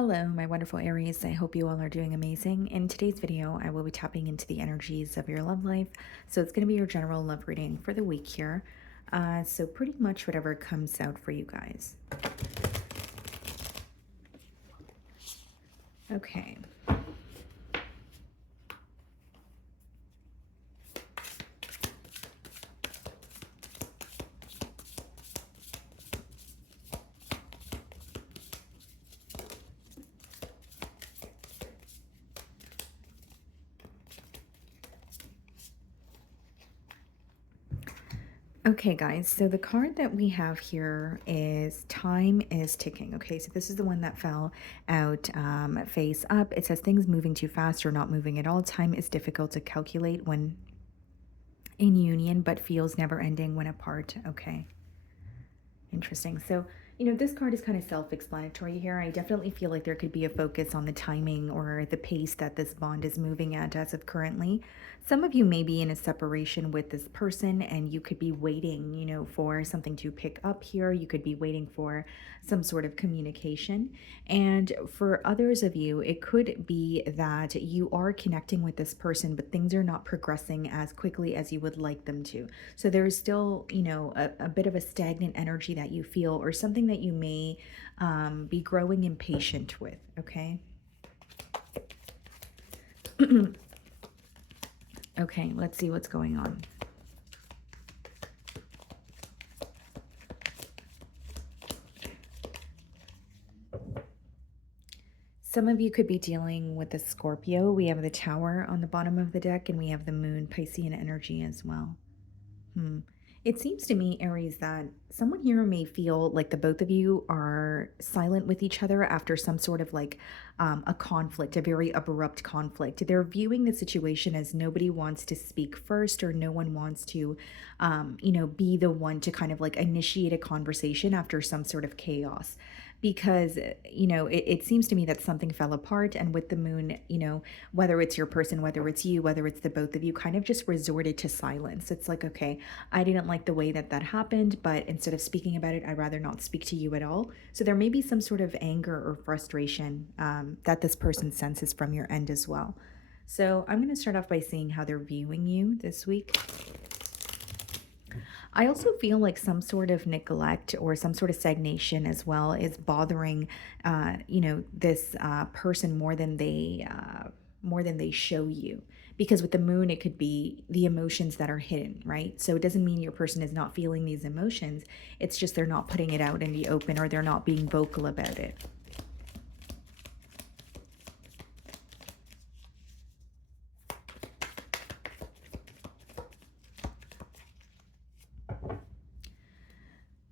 Hello, my wonderful Aries. I hope you all are doing amazing. In today's video, I will be tapping into the energies of your love life. So it's going to be your general love reading for the week here. So pretty much whatever comes out for you guys. Okay. Okay, guys, so the card that we have here is Time is Ticking. Okay, so this is the one that fell out face up. It says things moving too fast or not moving at all. Time is difficult to calculate when in union, but feels never ending when apart. Okay. Interesting. So, this card is kind of self explanatory here. I definitely feel like there could be a focus on the timing or the pace that this bond is moving at as of currently. Some of you may be in a separation with this person and you could be waiting, for something to pick up here. You could be waiting for some sort of communication. And for others of you, it could be that you are connecting with this person, but things are not progressing as quickly as you would like them to. So there is still, a bit of a stagnant energy that you feel, or something that you may be growing impatient with, okay? Okay, let's see what's going on. Some of you could be dealing with a Scorpio. We have the Tower on the bottom of the deck, and we have the Moon, Piscean energy as well. It seems to me, Aries, that someone here may feel like the both of you are silent with each other after some sort of like a conflict, a very abrupt conflict. They're viewing the situation as nobody wants to speak first, or no one wants to, be the one to kind of like initiate a conversation after some sort of chaos. Because, it seems to me that something fell apart. And with the moon, whether it's your person, whether it's you, whether it's the both of you, kind of just resorted to silence. It's like, okay, I didn't like the way that that happened, but instead of speaking about it, I'd rather not speak to you at all. So there may be some sort of anger or frustration that this person senses from your end as well. So I'm going to start off by seeing how they're viewing you this week. I also feel like some sort of neglect or some sort of stagnation as well is bothering, this person more than they show you. Because with the moon, it could be the emotions that are hidden, right? So it doesn't mean your person is not feeling these emotions. It's just they're not putting it out in the open, or they're not being vocal about it.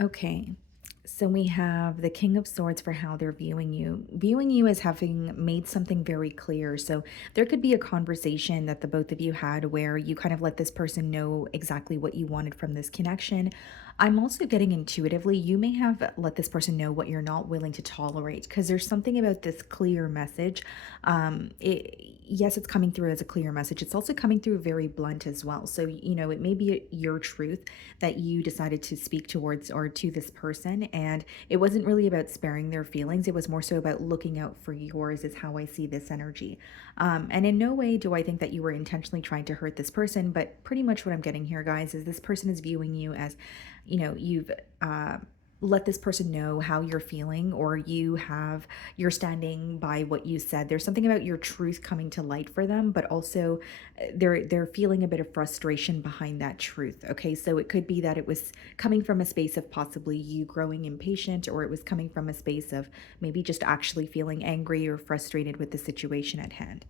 Okay. So we have the King of Swords for how they're viewing you as having made something very clear. So there could be a conversation that the both of you had where you kind of let this person know exactly what you wanted from this connection. I'm also getting intuitively, you may have let this person know what you're not willing to tolerate, because there's something about this clear message. Yes, it's coming through as a clear message. It's also coming through very blunt as well. So, it may be your truth that you decided to speak towards or to this person. And it wasn't really about sparing their feelings. It was more so about looking out for yours, is how I see this energy. And in no way do I think that you were intentionally trying to hurt this person. But pretty much what I'm getting here, guys, is this person is viewing you as, you've let this person know how you're feeling, or you're standing by what you said. There's something about your truth coming to light for them, but also they're feeling a bit of frustration behind that truth. Okay, so it could be that it was coming from a space of possibly you growing impatient, or it was coming from a space of maybe just actually feeling angry or frustrated with the situation at hand.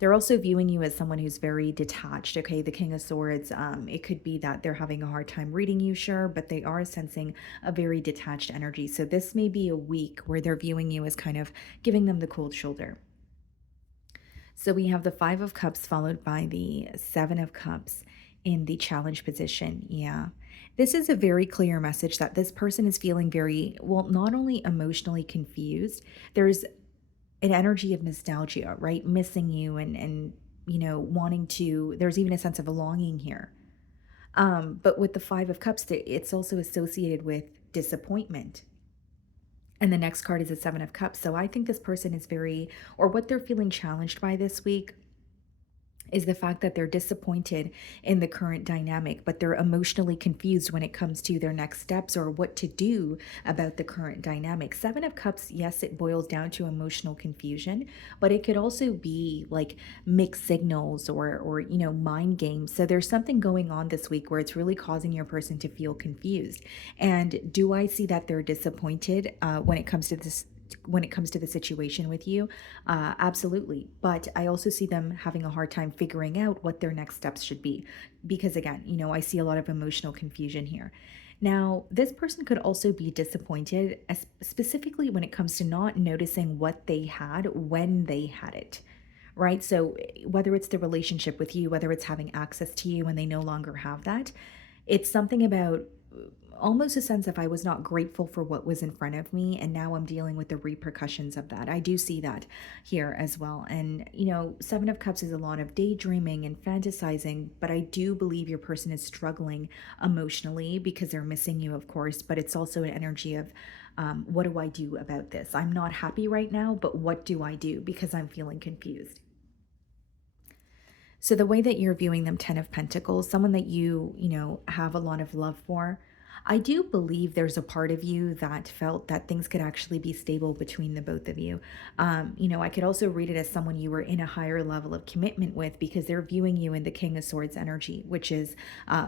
They're also viewing you as someone who's very detached. Okay, the King of Swords, it could be that they're having a hard time reading you, sure, but they are sensing a very detached energy. So this may be a week where they're viewing you as kind of giving them the cold shoulder. So we have the Five of Cups followed by the Seven of Cups in the challenge position. Yeah. This is a very clear message that this person is feeling very, well, not only emotionally confused, there's an energy of nostalgia, right? Missing you, and wanting to, there's even a sense of a longing here. But with the Five of Cups, it's also associated with disappointment. And the next card is a Seven of Cups. So I think this person is very, or what they're feeling challenged by this week is the fact that they're disappointed in the current dynamic, but they're emotionally confused when it comes to their next steps or what to do about the current dynamic. Seven of Cups, yes, it boils down to emotional confusion, but it could also be like mixed signals or mind games. So there's something going on this week where it's really causing your person to feel confused. And do I see that they're disappointed when it comes to this? When it comes to the situation with you, absolutely. But I also see them having a hard time figuring out what their next steps should be. Because again, I see a lot of emotional confusion here. Now, this person could also be disappointed, specifically when it comes to not noticing what they had when they had it, right? So, whether it's the relationship with you, whether it's having access to you when they no longer have that, it's something about almost a sense of I was not grateful for what was in front of me, and now I'm dealing with the repercussions of that. I do see that here as well. And, Seven of Cups is a lot of daydreaming and fantasizing, but I do believe your person is struggling emotionally because they're missing you, of course, but it's also an energy of, what do I do about this? I'm not happy right now, but what do I do because I'm feeling confused? So the way that you're viewing them, 10 of Pentacles, someone that you have a lot of love for, I do believe there's a part of you that felt that things could actually be stable between the both of you. I could also read it as someone you were in a higher level of commitment with because they're viewing you in the King of Swords energy, which is,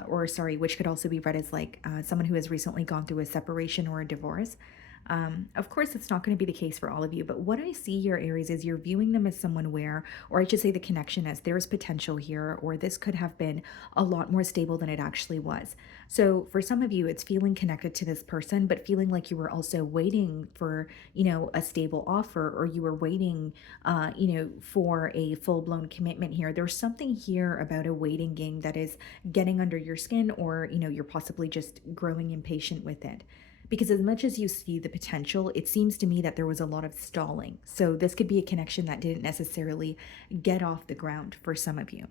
or sorry, which could also be read as like someone who has recently gone through a separation or a divorce. Of course, it's not going to be the case for all of you, but what I see here, Aries, is you're viewing them as someone where, or I should say the connection as there's potential here, or this could have been a lot more stable than it actually was. So for some of you, it's feeling connected to this person, but feeling like you were also waiting for a stable offer, or you were waiting for a full blown commitment here. There's something here about a waiting game that is getting under your skin, or you're possibly just growing impatient with it. Because as much as you see the potential, it seems to me that there was a lot of stalling. So this could be a connection that didn't necessarily get off the ground for some of you.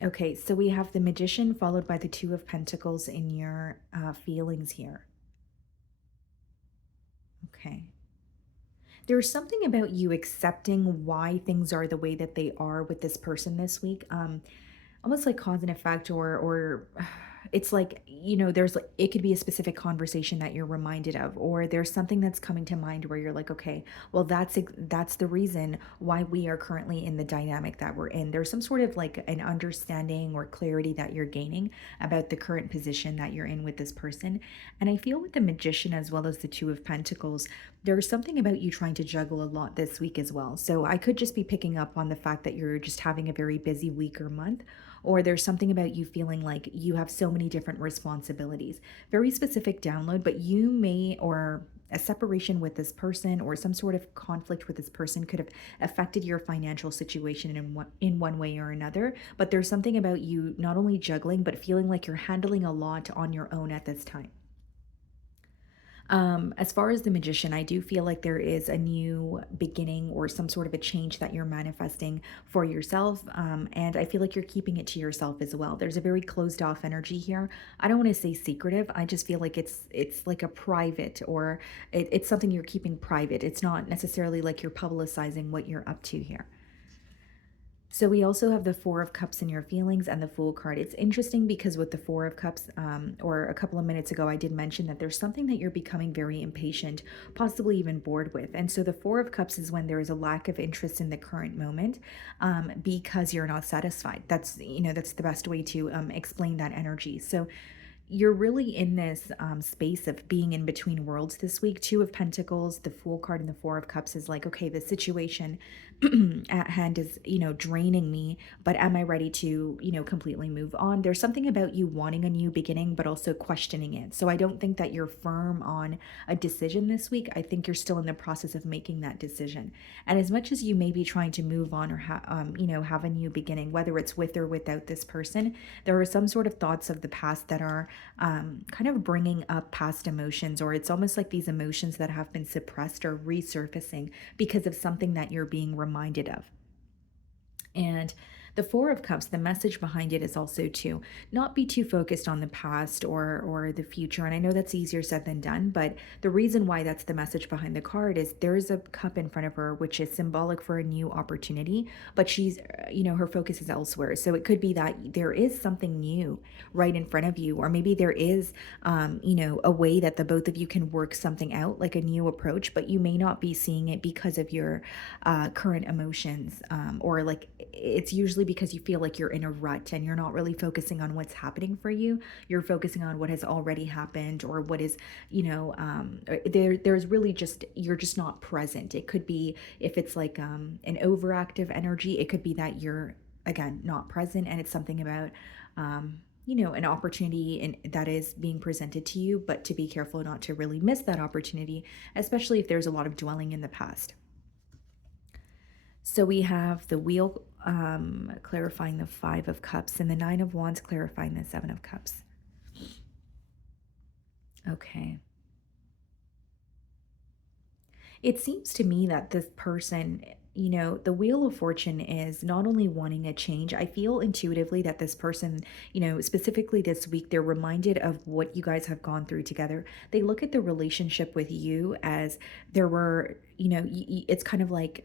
Okay, so we have the Magician followed by the Two of Pentacles in your feelings here. Okay. There's something about you accepting why things are the way that they are with this person this week. Almost like cause and effect, or it's like there's like it could be a specific conversation that you're reminded of, or there's something that's coming to mind where you're like, okay, well, that's the reason why we are currently in the dynamic that we're in. There's some sort of like an understanding or clarity that you're gaining about the current position that you're in with this person. And I feel with the Magician as well as the Two of Pentacles, there's something about you trying to juggle a lot this week as well. So I could just be picking up on the fact that you're just having a very busy week or month, or there's something about you feeling like you have so many different responsibilities. Very specific download, but you may, or a separation with this person or some sort of conflict with this person could have affected your financial situation in one way or another. But there's something about you not only juggling, but feeling like you're handling a lot on your own at this time. As far as the Magician, I do feel like there is a new beginning or some sort of a change that you're manifesting for yourself. And I feel like you're keeping it to yourself as well. There's a very closed off energy here. I don't want to say secretive. I just feel like it's like a private, or it's something you're keeping private. It's not necessarily like you're publicizing what you're up to here. So we also have the Four of Cups in your feelings and the Fool card. It's interesting because with the Four of Cups, or a couple of minutes ago, I did mention that there's something that you're becoming very impatient, possibly even bored with. And so the Four of Cups is when there is a lack of interest in the current moment, because you're not satisfied. That's the best way to explain that energy. So you're really in this space of being in between worlds this week. Two of Pentacles, the Fool card, and the Four of Cups is like, okay, the situation at hand is draining me, but am I ready to completely move on? There's something about you wanting a new beginning, but also questioning it. So I don't think that you're firm on a decision this week. I think you're still in the process of making that decision. And as much as you may be trying to move on or have a new beginning, whether it's with or without this person, there are some sort of thoughts of the past that are kind of bringing up past emotions, or it's almost like these emotions that have been suppressed are resurfacing because of something that you're being reminded of. And The Four of Cups, the message behind it is also to not be too focused on the past or the future. And I know that's easier said than done, but the reason why that's the message behind the card is there's a cup in front of her, which is symbolic for a new opportunity, but she's, her focus is elsewhere. So it could be that there is something new right in front of you, or maybe there is, a way that the both of you can work something out, like a new approach, but you may not be seeing it because of your current emotions, or like it's usually because you feel like you're in a rut and you're not really focusing on what's happening for you. You're focusing on what has already happened, or what is, there's really just, you're just not present. It could be, if it's like an overactive energy, it could be that you're, again, not present, and it's something about an opportunity and that is being presented to you, but to be careful not to really miss that opportunity, especially if there's a lot of dwelling in the past. So we have the wheel, clarifying the Five of Cups, and the Nine of Wands clarifying the Seven of Cups. Okay. It seems to me that this person, the Wheel of Fortune is not only wanting a change. I feel intuitively that this person, specifically this week, they're reminded of what you guys have gone through together. They look at the relationship with you as there were, it's kind of like,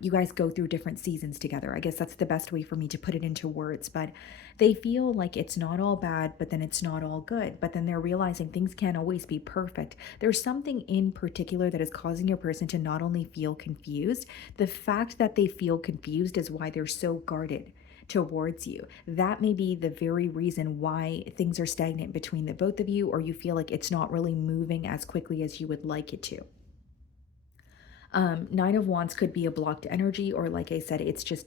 you guys go through different seasons together. I guess that's the best way for me to put it into words, but they feel like it's not all bad, but then it's not all good. But then they're realizing things can't always be perfect. There's something in particular that is causing your person to not only feel confused, the fact that they feel confused is why they're so guarded towards you. That may be the very reason why things are stagnant between the both of you, or you feel like it's not really moving as quickly as you would like it to. Nine of Wands could be a blocked energy, or like I said, it's just,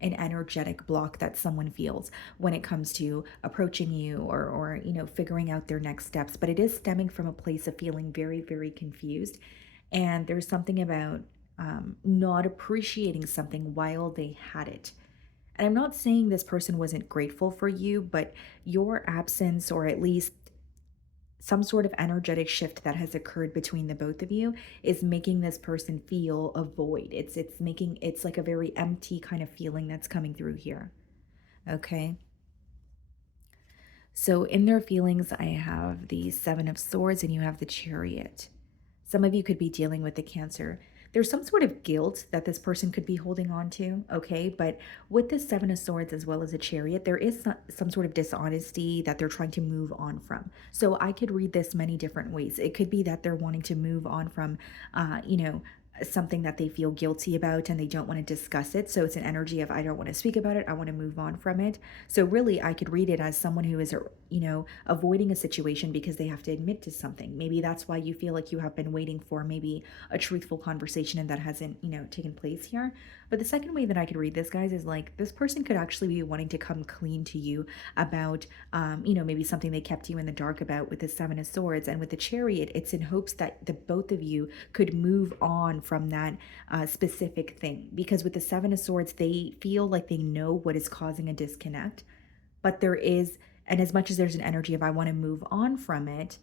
an energetic block that someone feels when it comes to approaching you, or figuring out their next steps. But it is stemming from a place of feeling very, very confused, and there's something about not appreciating something while they had it. And I'm not saying this person wasn't grateful for you, but your absence, or at least some sort of energetic shift that has occurred between the both of you, is making this person feel a void. It's making, it's like a very empty kind of feeling that's coming through here. Okay? So in their feelings, I have the Seven of Swords and you have the Chariot. Some of you could be dealing with the Cancer. There's some sort of guilt that this person could be holding on to, okay? But with the Seven of Swords as well as a Chariot, there is some sort of dishonesty that they're trying to move on from. So I could read this many different ways. It could be that they're wanting to move on from, something that they feel guilty about and they don't want to discuss it. So it's an energy of, I don't want to speak about it, I want to move on from it. So really, I could read it as someone who is, avoiding a situation because they have to admit to something. Maybe that's why you feel like you have been waiting for maybe a truthful conversation and that hasn't, taken place here. But the second way that I could read this, guys, is like this person could actually be wanting to come clean to you about, maybe something they kept you in the dark about with the Seven of Swords. And with the Chariot, it's in hopes that the both of you could move on from that specific thing. Because with the Seven of Swords, they feel like they know what is causing a disconnect, but there is, and as much as there's an energy of I want to move on from it,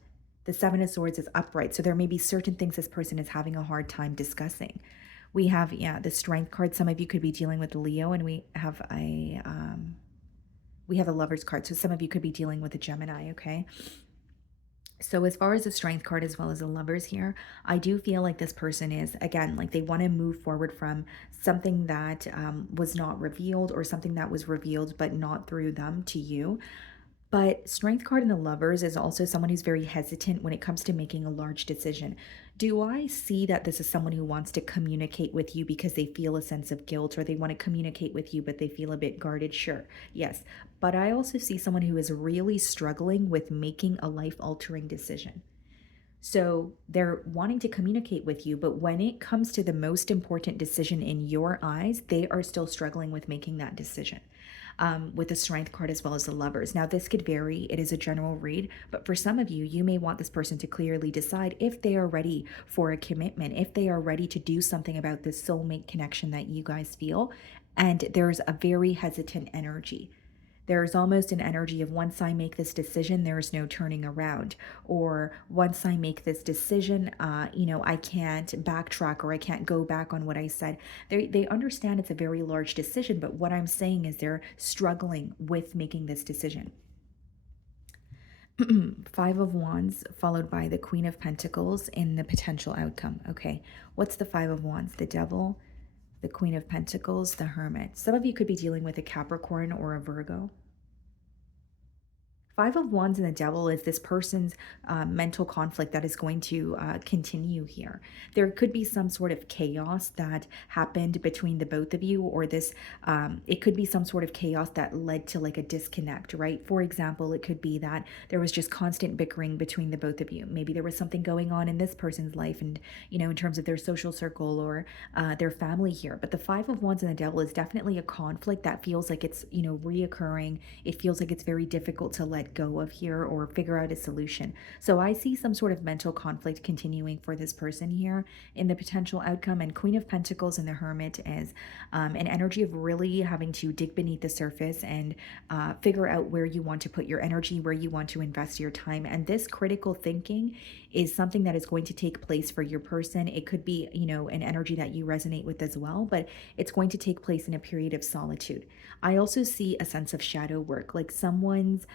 the Seven of Swords is upright. So there may be certain things this person is having a hard time discussing. We have, yeah, the Strength card. Some of you could be dealing with Leo, and we have the Lovers card. So some of you could be dealing with a Gemini, okay? So as far as the Strength card as well as the Lovers here, I do feel like this person is, again, like they want to move forward from something that was not revealed, or something that was revealed but not through them to you. But Strength card in the Lovers is also someone who's very hesitant when it comes to making a large decision. Do I see that this is someone who wants to communicate with you because they feel a sense of guilt, or they want to communicate with you but they feel a bit guarded? Sure, yes. But I also see someone who is really struggling with making a life-altering decision. So they're wanting to communicate with you, but when it comes to the most important decision in your eyes, they are still struggling with making that decision. With the Strength card as well as the Lovers. Now, this could vary. It is a general read, but for some of you, you may want this person to clearly decide if they are ready for a commitment, if they are ready to do something about this soulmate connection that you guys feel. And there's a very hesitant energy. There's almost an energy of once I make this decision, there's no turning around. Or once I make this decision, I can't backtrack or I can't go back on what I said. They understand it's a very large decision, but what I'm saying is they're struggling with making this decision. Five of Wands followed by the Queen of Pentacles in the potential outcome. Okay, what's the Five of Wands? The Devil, the Queen of Pentacles, the Hermit. Some of you could be dealing with a Capricorn or a Virgo. Five of Wands and the Devil is this person's mental conflict that is going to continue here. There could be some sort of chaos that happened between the both of you, or it could be some sort of chaos that led to like a disconnect, right? For example, it could be that there was just constant bickering between the both of you. Maybe there was something going on in this person's life and, in terms of their social circle or their family here. But the Five of Wands and the Devil is definitely a conflict that feels like it's, reoccurring. It feels like it's very difficult to let go of here or figure out a solution. So I see some sort of mental conflict continuing for this person here in the potential outcome. And Queen of Pentacles and the Hermit is an energy of really having to dig beneath the surface and figure out where you want to put your energy, where you want to invest your time. And this critical thinking is something that is going to take place for your person. It could be, an energy that you resonate with as well, but it's going to take place in a period of solitude. I also see a sense of shadow work, like someone's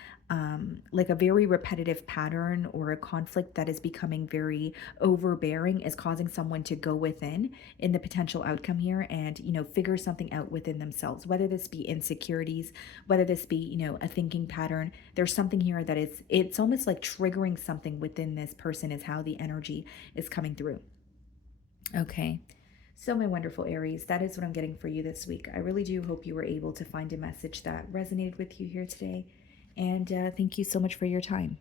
like a very repetitive pattern or a conflict that is becoming very overbearing is causing someone to go within in the potential outcome here and, figure something out within themselves, whether this be insecurities, whether this be, a thinking pattern. There's something here that it's almost like triggering something within this person is how the energy is coming through. Okay. So, my wonderful Aries, that is what I'm getting for you this week. I really do hope you were able to find a message that resonated with you here today. And thank you so much for your time.